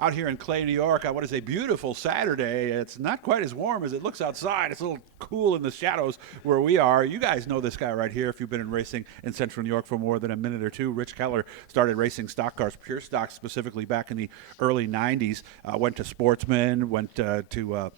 out here in Clay, New York, on what is a beautiful Saturday. It's not quite as warm as it looks outside. It's a little cool in the shadows where we are. You guys know this guy right here if you've been in racing in Central New York for more than a minute or two. Rich Keller started racing stock cars, pure stock specifically, back in the early 90s. Went to Sportsman, went to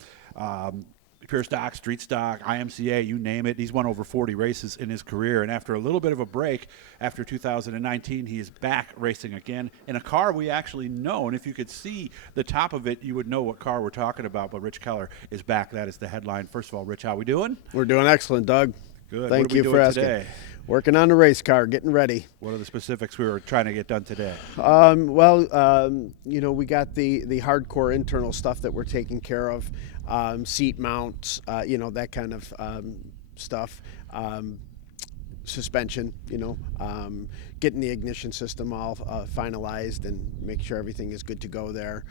pure stock, street stock, IMCA, you name it. He's won over 40 races in his career. And after a little bit of a break, after 2019, he is back racing again in a car we actually know. And if you could see the top of it, you would know what car we're talking about. But Rich Keller is back. That is the headline. First of all, Rich, how we doing? We're doing excellent, Doug. Good. Thank you for asking. Today? Working on the race car, getting ready. What are the specifics we were trying to get done today? We got the hardcore internal stuff that we're taking care of, seat mounts, that kind of stuff, suspension, getting the ignition system all finalized and make sure everything is good to go there.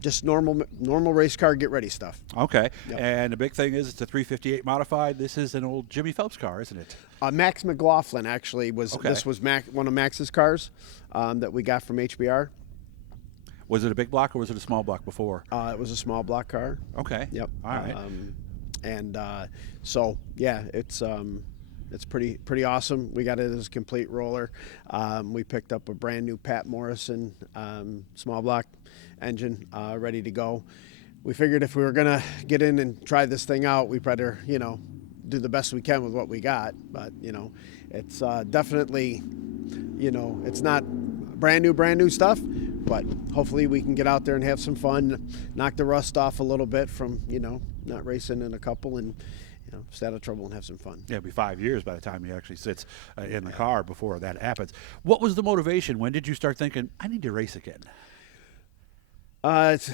Just normal race car get ready stuff. Okay. Yep. And the big thing is it's a 358 modified. This is an old Jimmy Phelps car, isn't it? Max McLaughlin actually was. Okay. This was one of Max's cars that we got from HBR. Was it a big block or was it a small block before? It was a small block car. Okay. Yep. All right. It's pretty awesome. We got it as a complete roller. We picked up a brand new Pat Morrison small block engine ready to go. We figured if we were gonna get in and try this thing out, we better do the best we can with what we got. But it's definitely it's not brand new stuff. But hopefully we can get out there and have some fun, knock the rust off a little bit from not racing in a couple and stay out of trouble and have some fun. Yeah, it'll be 5 years by the time he actually sits in the car before that happens. What was the motivation? When did you start thinking, I need to race again? It's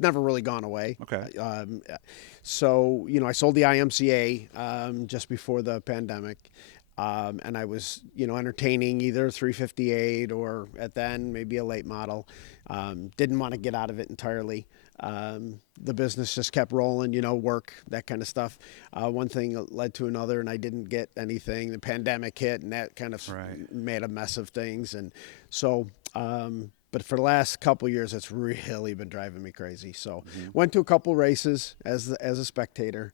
never really gone away. Okay. So I sold the IMCA just before the pandemic. And I was, entertaining either 358 or at then maybe a late model. Didn't want to get out of it entirely. The business just kept rolling, work, that kind of stuff. One thing led to another, and I didn't get anything. The pandemic hit, and that kind of made a mess of things. And so, but for the last couple of years, it's really been driving me crazy. So went to a couple races as a spectator.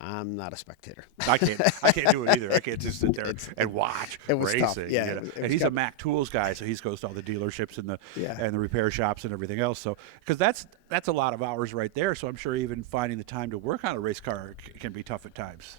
I'm not a spectator. I can't do it either. I can't just sit there and watch racing. Tough. Yeah, And he's a Mac Tools guy, so he goes to all the dealerships and the repair shops and everything else. So because that's a lot of hours right there. So I'm sure even finding the time to work on a race car can be tough at times.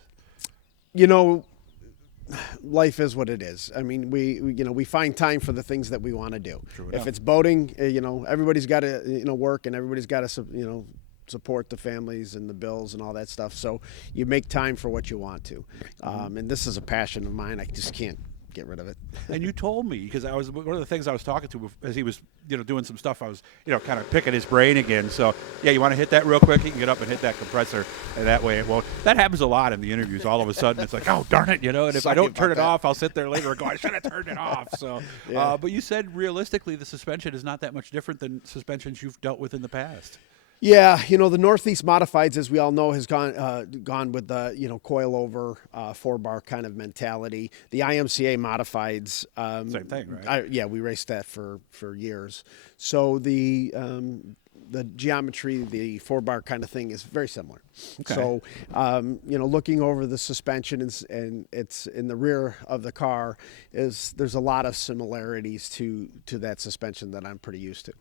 Life is what it is. I mean, we find time for the things that we want to do. True if enough. it's boating, everybody's got to work and everybody's got to support the families and the bills and all that stuff. So you make time for what you want to. And this is a passion of mine. I just can't get rid of it. And you told me, because one of the things I was talking to as he was doing some stuff, I was kind of picking his brain again. So yeah, you want to hit that real quick? He can get up and hit that compressor, and that way it won't. That happens a lot in the interviews. All of a sudden it's like, oh darn it, and if I don't turn it off, I'll sit there later and go, I should have turned it off. So but you said realistically the suspension is not that much different than suspensions you've dealt with in the past. Yeah, the Northeast Modifieds, as we all know, has gone with the coil over 4-bar kind of mentality. The IMCA Modifieds, same thing, right? We raced that for years. So the geometry, the 4-bar kind of thing is very similar. Okay. So looking over the suspension and it's in the rear of the car there's a lot of similarities to that suspension that I'm pretty used to.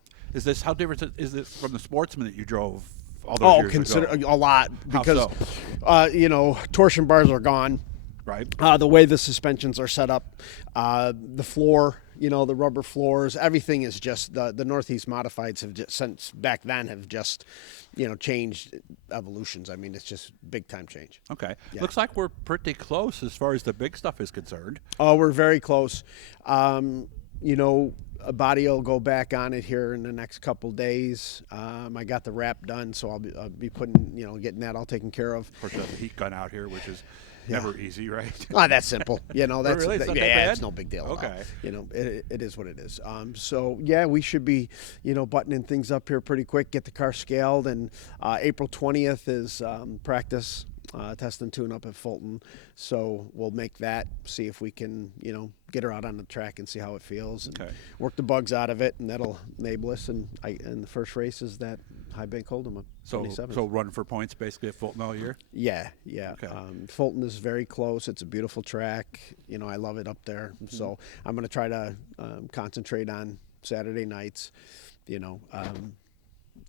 How different is this from the Sportsman that you drove all those years ago? A lot, because so? Torsion bars are gone. Right. The way the suspensions are set up, the floor, the rubber floors, everything is just the Northeast Modifieds have just since back then have just changed evolutions. I mean, it's just big time change. Okay. Yeah. Looks like we're pretty close as far as the big stuff is concerned. Oh, we're very close. A body will go back on it here in the next couple days. I got the wrap done, so I'll be putting, getting that all taken care of. Of course, there's a heat gun out here, which is never easy, right? That's simple. That's really? It's not that bad? It's no big deal. Okay. It is what it is. So we should be, buttoning things up here pretty quick. Get the car scaled, and April 20th is practice. test and tune up at Fulton. So we'll make that, see if we can, get her out on the track and see how it feels, and work the bugs out of it, and that'll enable us. And the first race is that High Bank Hold'em up. So run for points basically at Fulton all year? Yeah. Okay. Fulton is very close. It's a beautiful track. I love it up there. So I'm going to try to concentrate on Saturday nights.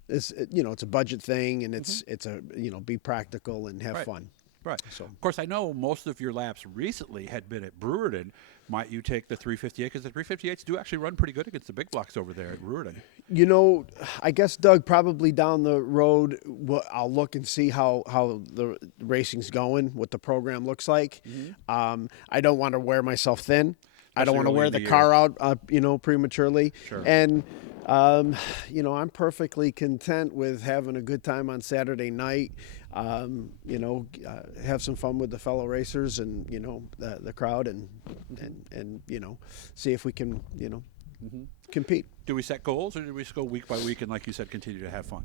It's a budget thing, and it's a be practical and have fun. Right. So, of course, I know most of your laps recently had been at Brewerton. Might you take the 358? Because the 358s do actually run pretty good against the big blocks over there at Brewerton. I guess, Doug, probably down the road, I'll look and see how the racing's going, what the program looks like. I don't want to wear myself thin. I don't want to wear the car out, prematurely. Sure. And I'm perfectly content with having a good time on Saturday night. Have some fun with the fellow racers and the crowd, and see if we can compete. Do we set goals, or do we just go week by week and, like you said, continue to have fun?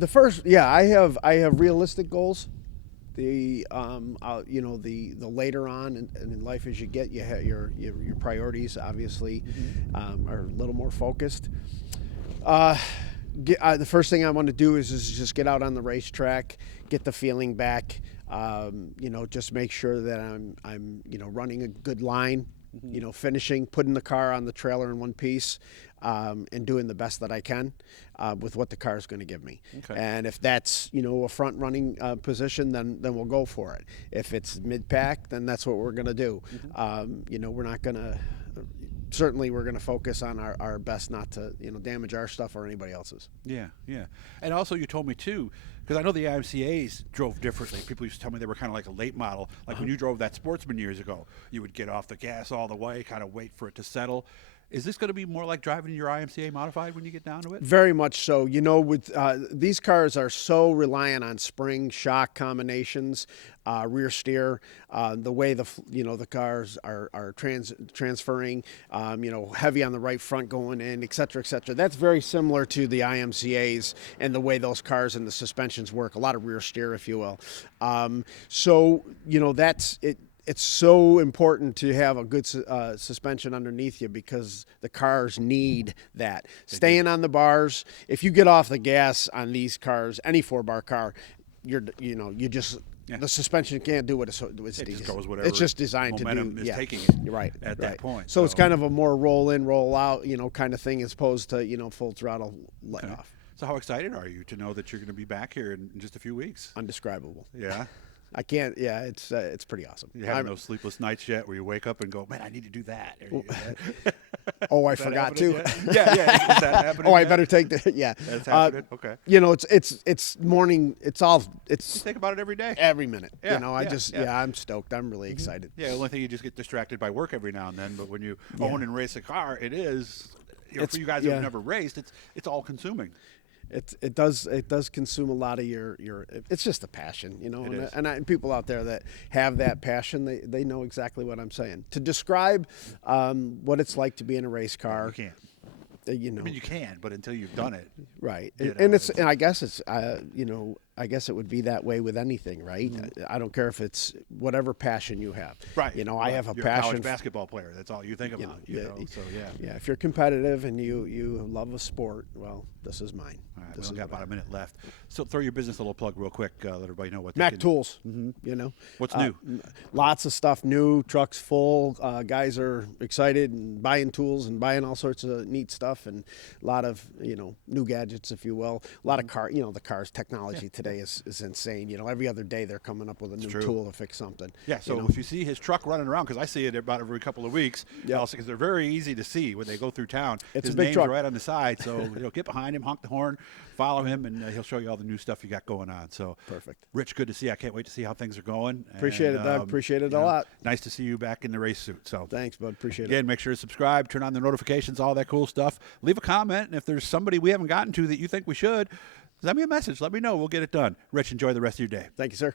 I have realistic goals. The later on in life as you get, you have your priorities obviously are a little more focused. The first thing I want to do is just get out on the racetrack, get the feeling back. Just make sure that I'm running a good line. Finishing, putting the car on the trailer in one piece, and doing the best that I can with what the car is going to give me. Okay. And if that's a front running position, then we'll go for it. If it's mid pack, then that's what we're going to do. We're not going to. Certainly, we're going to focus on our best not to damage our stuff or anybody else's. Yeah, yeah. And also, you told me too, because I know the IMCA's drove differently. People used to tell me they were kind of like a late model. Like when you drove that Sportsman years ago, you would get off the gas all the way, kind of wait for it to settle. Is this going to be more like driving your IMCA modified when you get down to it? Very much so. With these cars are so reliant on spring shock combinations, rear steer, the way the cars are transferring, heavy on the right front going in, et cetera, et cetera. That's very similar to the IMCA's and the way those cars and the suspensions work. A lot of rear steer, if you will. That's it. It's so important to have a good suspension underneath you because the cars need that. Staying on the bars. If you get off the gas on these cars, any 4-bar car, the suspension can't do what it's just goes whatever it's just designed to do. Momentum is taking it. You're right at that point. So it's kind of a more roll in, roll out, kind of thing as opposed to full throttle let off. So how excited are you to know that you're going to be back here in just a few weeks? Undescribable. Yeah. I can't. Yeah, it's pretty awesome. You having those sleepless nights yet, where you wake up and go, "Man, I need to do that." Oh, I forgot to. Yeah. Is that happening? I better take the. Yeah, that's happening. Okay. It's morning. It's you think about it every day, every minute. Yeah, I'm stoked. I'm really excited. Yeah, the only thing you just get distracted by work every now and then, but when you own and race a car, it is. For you guys who've never raced, it's all consuming. It does consume a lot of your it's just a passion, and people out there that have that passion, they know exactly what I'm saying. To describe what it's like to be in a race car, you can't. I mean, you can, but until you've done it, right? And I guess it's I guess it would be that way with anything, right? Mm-hmm. I don't care if it's whatever passion you have. Right. I have a you're passion. A college basketball player. That's all you think about. So yeah. Yeah. If you're competitive and you love a sport, well, this is mine. All right, we've got about a minute left. So throw your business little plug real quick. Let everybody know what Mac Tools. What's new? Lots of stuff new. Trucks full. Guys are excited and buying tools and buying all sorts of neat stuff and a lot of new gadgets, if you will. A lot of the cars technology today is insane. Every other day they're coming up with a new tool to fix something. Yeah. So if you see his truck running around, because I see it about every couple of weeks, because they're very easy to see when they go through town. It's his a big name's truck right on the side, so get behind him, honk the horn, follow him, and he'll show you all the new stuff you got going on. So perfect. Rich, good to see you. I can't wait to see how things are going. Appreciate it, Doug. Appreciate it a lot. Nice to see you back in the race suit. So thanks, bud. Appreciate it. Again, make sure to subscribe, turn on the notifications, all that cool stuff. Leave a comment, and if there's somebody we haven't gotten to that you think we should, send me a message. Let me know. We'll get it done. Rich, enjoy the rest of your day. Thank you, sir.